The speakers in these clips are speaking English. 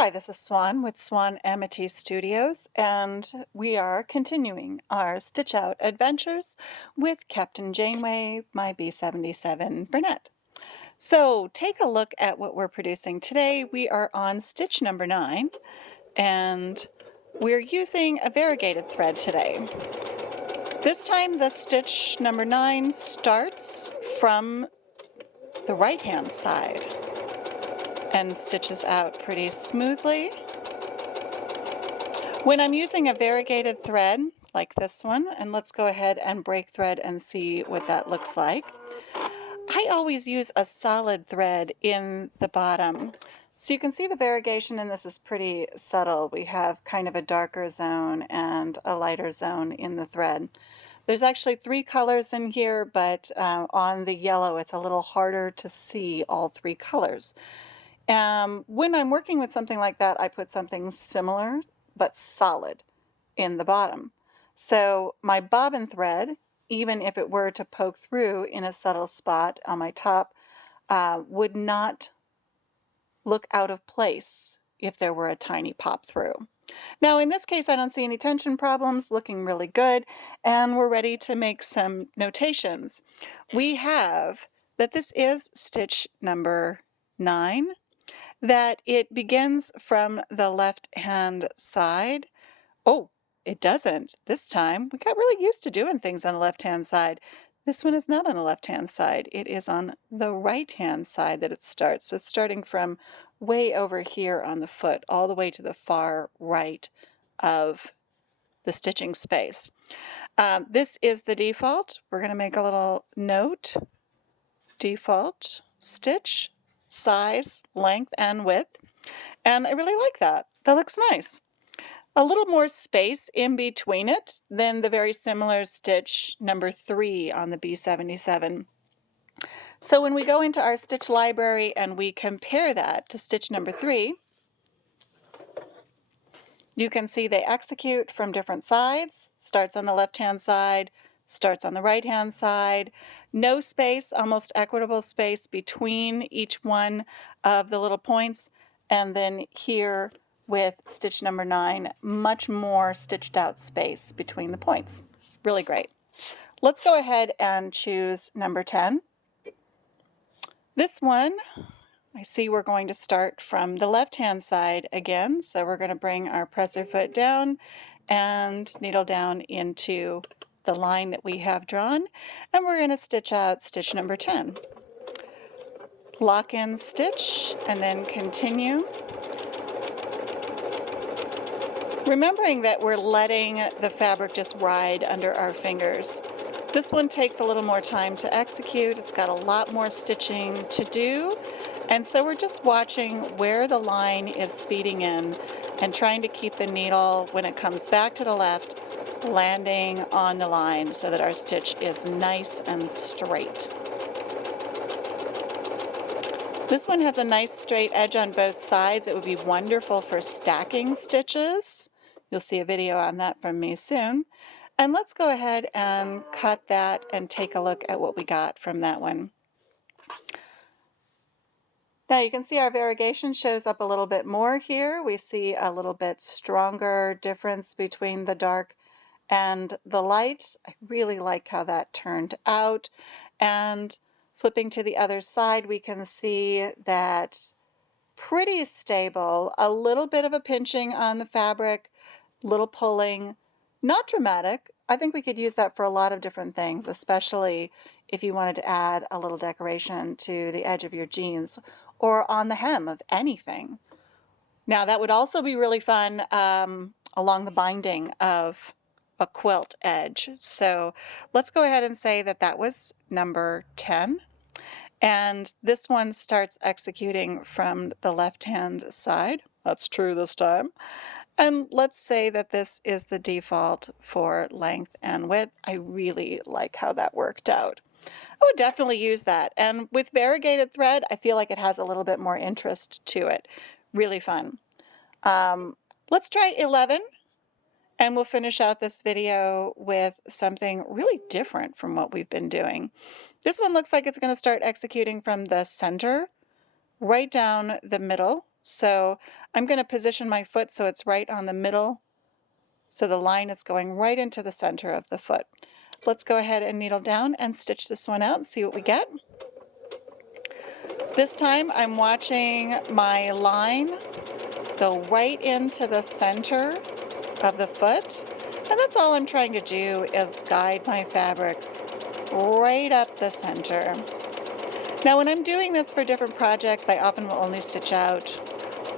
Hi, this is Swan with Swan Amity Studios, and we are continuing our Stitch Out adventures with Captain Janeway, my B-77 Bernette. So take a look at what we're producing today. We are on stitch number 9, and we're using a variegated thread today. This time the stitch number 9 starts from the right-hand side and stitches out pretty smoothly. When I'm using a variegated thread like this one, and let's go ahead and break thread and see what that looks like. I always use a solid thread in the bottom. So you can see the variegation in this is pretty subtle. We have kind of a darker zone and a lighter zone in the thread. There's actually 3 colors in here, but on the yellow it's a little harder to see all 3 colors. When I'm working with something like that, I put something similar but solid in the bottom. So my bobbin thread, even if it were to poke through in a subtle spot on my top, would not look out of place if there were a tiny pop through. Now in this case, I don't see any tension problems, looking really good, and we're ready to make some notations. We have that this is stitch number 9, that it begins from the left-hand side. Oh, it doesn't this time. We got really used to doing things on the left-hand side. This one is not on the left-hand side. It is on the right-hand side that it starts. So it's starting from way over here on the foot, all the way to the far right of the stitching space. This is the default. We're going to make a little note. Default stitch, size, length, and width. And I really like that. That looks nice. A little more space in between it than the very similar stitch number 3 on the B-77. So when we go into our stitch library and we compare that to stitch number 3, you can see they execute from different sides. Starts on the left-hand side, starts on the right-hand side. No space, almost equitable space between each one of the little points. And then here with stitch number 9, much more stitched out space between the points. Really great. Let's go ahead and choose number 10. This one, I see we're going to start from the left-hand side again. So we're going to bring our presser foot down and needle down into the line that we have drawn, and we're going to stitch out stitch number 10. Lock in stitch and then continue. Remembering that we're letting the fabric just ride under our fingers. This one takes a little more time to execute. It's got a lot more stitching to do. And so we're just watching where the line is feeding in and trying to keep the needle, when it comes back to the left, landing on the line so that our stitch is nice and straight. This one has a nice straight edge on both sides. It would be wonderful for stacking stitches. You'll see a video on that from me soon. And let's go ahead and cut that and take a look at what we got from that one. Now you can see our variegation shows up a little bit more here. We see a little bit stronger difference between the dark and the light. I really like how that turned out. And flipping to the other side, we can see that pretty stable, a little bit of a pinching on the fabric, little pulling, not dramatic. I think we could use that for a lot of different things, especially if you wanted to add a little decoration to the edge of your jeans or on the hem of anything. Now that would also be really fun along the binding of a quilt edge. So let's go ahead and say that that was number 10. And this one starts executing from the left-hand side. That's true this time. And let's say that this is the default for length and width. I really like how that worked out. I would definitely use that. And with variegated thread, I feel like it has a little bit more interest to it. Really fun. Let's try 11. And we'll finish out this video with something really different from what we've been doing. This one looks like it's going to start executing from the center right down the middle. So I'm going to position my foot so it's right on the middle. So the line is going right into the center of the foot. Let's go ahead and needle down and stitch this one out and see what we get. This time I'm watching my line go right into the center of the foot. And that's all I'm trying to do is guide my fabric right up the center. Now when I'm doing this for different projects, I often will only stitch out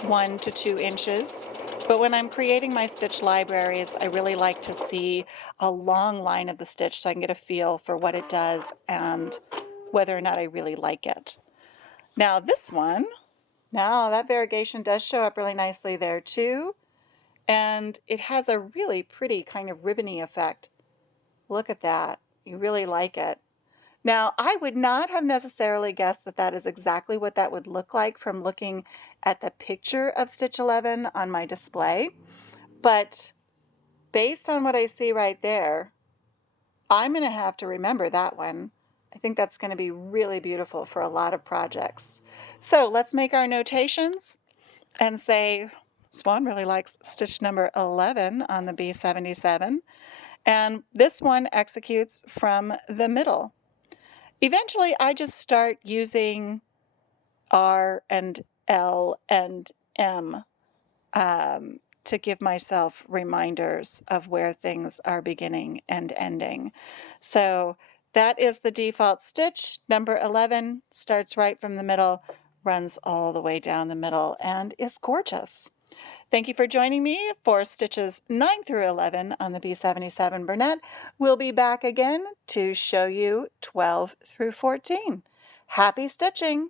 1 to 2 inches. But when I'm creating my stitch libraries, I really like to see a long line of the stitch so I can get a feel for what it does and whether or not I really like it. Now this one, now that variegation does show up really nicely there too. And it has a really pretty kind of ribbony effect. Look at that. You really like it. Now, I would not have necessarily guessed that that is exactly what that would look like from looking at the picture of Stitch 11 on my display. But based on what I see right there, I'm going to have to remember that one. I think that's going to be really beautiful for a lot of projects. So let's make our notations and say Swan really likes stitch number 11 on the B-77. And this one executes from the middle. Eventually, I just start using R and L and M to give myself reminders of where things are beginning and ending. So that is the default stitch. Number 11 starts right from the middle, runs all the way down the middle, and is gorgeous. Thank you for joining me for stitches 9 through 11 on the B-77 Bernette. We'll be back again to show you 12 through 14. Happy stitching!